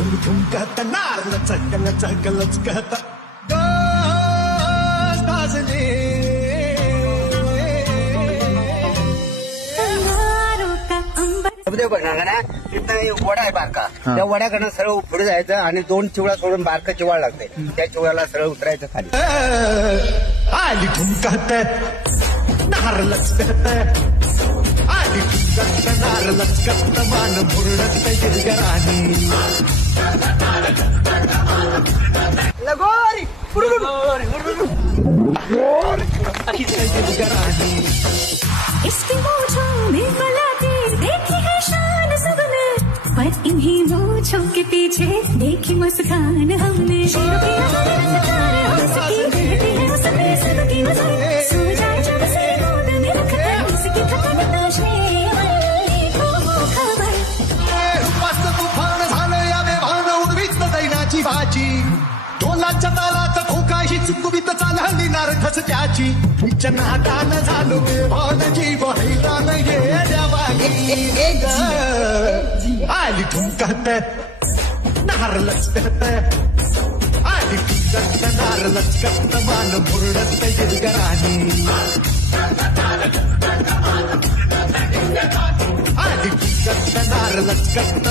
ठुमठुमकत नार लचक लचक लचकत साजले बघणार ना तिथं वडा आहे बारका त्या वड्याकडनं सरळ पुढे जायचं आणि 2 चिवळा सोडून बारका चिवळ लागते त्या चिवळ्याला सरळ उतरायचं खाली आली ठुमकत नार लचकत आली ठुमकत नार लचकत मान मुरडत गिरगराणी लगोरी गिरगराणी इसकी मूंछों में मलाती देखी है शान सबने पर इन्हीं मूंछों के पीछे देखी मुस्कान हमने तुफान झालं या बेभान उडवीत दैनाची बाजी ढोलाच्या तालात ठोकाशी चुकवीत चालली नारखस त्याची तुमच्या नादान झालो बेभान जीव हैरान गेल्या वागी आली ठुमकत नार लचकत आली ठुमकत नार लचकत मान मुरडत गिरगराणी आली ठुमकत नार लचकत